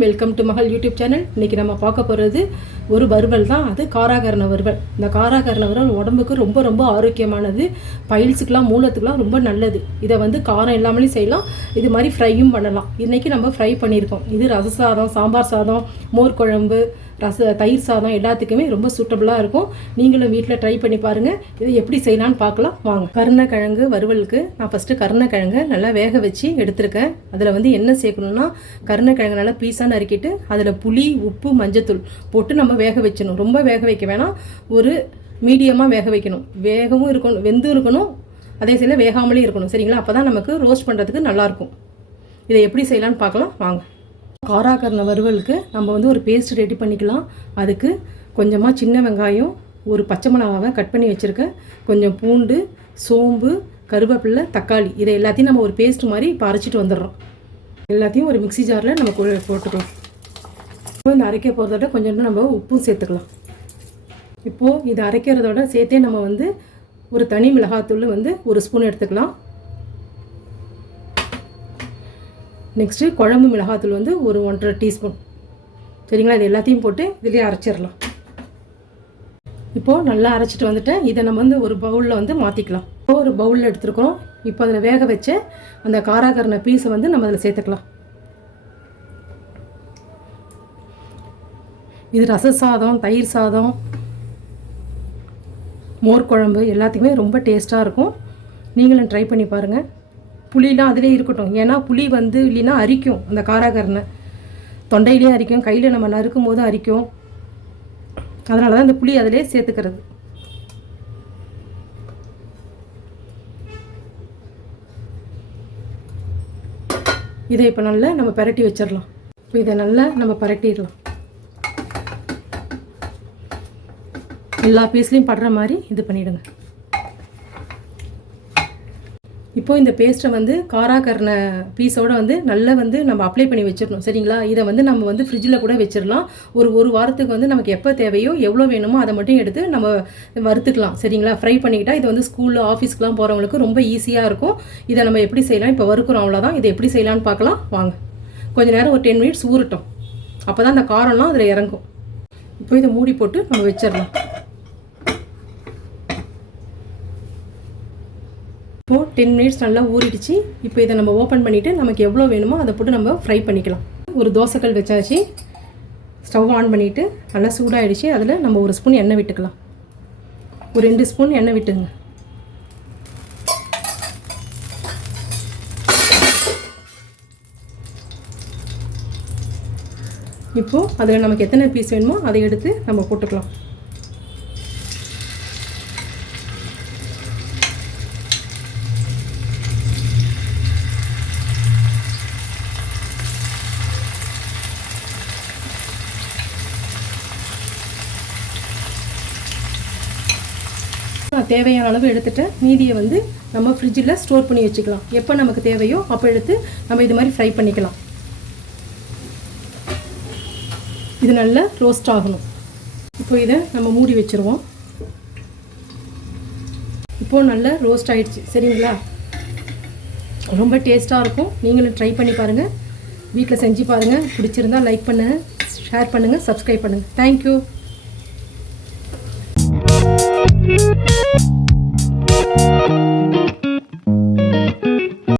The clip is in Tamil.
Welcome to Magal YouTube channel இன்றைக்கி நம்ம பார்க்க போகிறது ஒரு வறுவல் தான். அது காராகரண வறுவல். இந்த காராகரண வறுவல் உடம்புக்கு ரொம்ப ரொம்ப ஆரோக்கியமானது. பயில்ஸுக்கெலாம் மூலத்துக்கெலாம் ரொம்ப நல்லது. இதை வந்து காரம் இல்லாமலே செய்யலாம். இது மாதிரி ஃப்ரையும் பண்ணலாம். இன்றைக்கி நம்ம ஃப்ரை பண்ணியிருக்கோம். இது ரச சாதம் சாம்பார் சாதம் மோர் குழம்பு ரச தயிர் சாதம் எல்லாத்துக்குமே ரொம்ப சூட்டபுளாக இருக்கும். நீங்களும் வீட்டில் ட்ரை பண்ணி பாருங்கள் இதை எப்படி செய்யலான்னு பார்க்கலாம். வாங்க. கருணக்கிழங்கு வறுவலுக்கு நான் ஃபஸ்ட்டு கருணக்கிழங்கை நல்லா வேக வச்சு எடுத்திருக்கேன். அதில் வந்து என்ன சேர்க்கணும்னா கருணக்கிழங்கு நல்லா பீஸாக நறுக்கிட்டு அதில் புளி உப்பு மஞ்சத்தூள் போட்டு நம்ம வேக வச்சணும் ரொம்ப வேக வைக்க வேணாம். ஒரு மீடியமாக வேக வைக்கணும். வேகவும் இருக்கணும் வெந்தும் இருக்கணும். அதே சில வேகாமலே இருக்கணும். சரிங்களா? அப்போ தான் நமக்கு ரோஸ்ட் பண்ணுறதுக்கு நல்லாயிருக்கும் இதை எப்படி செய்யலான்னு பார்க்கலாம். வாங்க. காராக்கரண வறுவலுக்கு நம்ம வந்து ஒரு பேஸ்ட் ரெடி பண்ணிக்கலாம். அதுக்கு கொஞ்சமாக சின்ன வெங்காயம் ஒரு பச்சை மிளகாவை கட் பண்ணி வச்சுருக்கேன் கொஞ்சம் பூண்டு சோம்பு கருவேப்பிலை தக்காளி இதை எல்லாத்தையும் நம்ம ஒரு பேஸ்ட் மாதிரி இப்போ அரைச்சிட்டு வந்துடுறோம். எல்லாத்தையும் ஒரு மிக்ஸி ஜாரில் நம்ம போட்டுக்கலாம். இப்போ இந்த அரைக்க போகிறதோட கொஞ்சம் நம்ம உப்பும் சேர்த்துக்கலாம். இப்போது இதை அரைக்கிறதோட சேர்த்தே நம்ம வந்து ஒரு தனி மிளகாத்தூள் வந்து ஒரு ஸ்பூன் எடுத்துக்கலாம். நெக்ஸ்ட்டு குழம்பு மிளகாத்தூள் வந்து ஒரு ஒன்றரை டீஸ்பூன். சரிங்களா? இது எல்லாத்தையும் போட்டு இதுலேயே அரைச்சிடலாம். இப்போது நல்லா அரைச்சிட்டு வந்துட்டேன் இதை நம்ம வந்து ஒரு பவுலில் வந்து மாற்றிக்கலாம் இப்போ ஒரு பவுலில் எடுத்துருக்கோம் இப்போ அதில் வேக வச்ச அந்த காராகரண பீஸை வந்து நம்ம அதில் சேர்த்துக்கலாம். இது ரச சாதம் தயிர் சாதம் மோர் குழம்பு எல்லாத்துக்குமே ரொம்ப டேஸ்ட்டாக இருக்கும். நீங்களும் ட்ரை பண்ணி பாருங்கள் புளிலாம் அதிலே இருக்கட்டும். ஏன்னா புளி வந்து இல்லைன்னா அரிக்கும் அந்த காராகரனை. தொண்டையிலையும் அரிக்கும் கையில் நம்ம நறுக்கும் போதும் அரிக்கும். அதனால தான் இந்த புளி அதிலே சேர்த்துக்கிறது. இதை இப்போ நல்லா நம்ம பரட்டி வச்சிடலாம். இப்போ இதை நல்லா நம்ம பரட்டிடலாம். எல்லா பீஸ்லேயும் படுற மாதிரி இது பண்ணிவிடுங்க இப்போ இந்த பேஸ்ட்டை வந்து காராக்கரண பீஸோட வந்து நல்லா வந்து நம்ம அப்ளை பண்ணி வச்சிடணும். சரிங்களா? இதை வந்து நம்ம வந்து ஃப்ரிட்ஜில் கூட வச்சிடலாம். ஒரு ஒரு வாரத்துக்கு வந்து நமக்கு எப்போ தேவையோ எவ்வளோ வேணுமோ அதை மட்டும் எடுத்து நம்ம வறுத்துக்கலாம். சரிங்களா? ஃப்ரை பண்ணிக்கிட்டால் இது வந்து ஸ்கூலில் ஆஃபீஸ்க்குலாம் போகிறவங்களுக்கு ரொம்ப ஈஸியாக இருக்கும். இதை நம்ம எப்படி செய்யலாம்? இப்போ வறுக்கிறோம் அவ்வளோதான் இதை எப்படி செய்யலாம்னு பார்க்கலாம். வாங்க. கொஞ்ச நேரம் ஒரு டென் மினிட்ஸ் ஊறட்டும். அப்போ தான் அந்த காரம்லாம் அதில் இறங்கும். இப்போ இதை மூடி போட்டு நம்ம வச்சிடலாம். இப்போது டென் மினிட்ஸ் நல்லா ஊறிடுச்சு. இப்போ இதை நம்ம ஓப்பன் பண்ணிவிட்டு நமக்கு எவ்வளோ வேணுமோ அதை போட்டு நம்ம ஃப்ரை பண்ணிக்கலாம். ஒரு தோசைக்கல் வச்சாச்சு. ஸ்டவ் ஆன் பண்ணிவிட்டு நல்லா சூடாகிடுச்சு அதில் நம்ம ஒரு ஸ்பூன் எண்ணெய் விட்டுக்கலாம். ஒரு ரெண்டு ஸ்பூன் எண்ணெய் விட்டுங்க. இப்போது அதில் நமக்கு எத்தனை பீஸ் வேணுமோ அதை எடுத்து நம்ம போட்டுக்கலாம். தேவையான அளவு எடுத்துகிட்டு மீதியை வந்து நம்ம ஃப்ரிட்ஜில் ஸ்டோர் பண்ணி வச்சுக்கலாம். எப்போ நமக்கு தேவையோ அப்போ எடுத்து நம்ம இது மாதிரி ஃப்ரை பண்ணிக்கலாம். இது நல்லா ரோஸ்ட் ஆகணும். இப்போ இதை நம்ம மூடி வச்சுருவோம். இப்போது நல்லா ரோஸ்ட் ஆகிடுச்சு சரிங்களா? ரொம்ப டேஸ்ட்டாக இருக்கும். நீங்களும் ட்ரை பண்ணி பாருங்கள் வீட்டில் செஞ்சு பாருங்கள் பிடிச்சிருந்தால் லைக் பண்ணுங்கள் ஷேர் பண்ணுங்கள் சப்ஸ்கிரைப் பண்ணுங்கள் தேங்க்யூ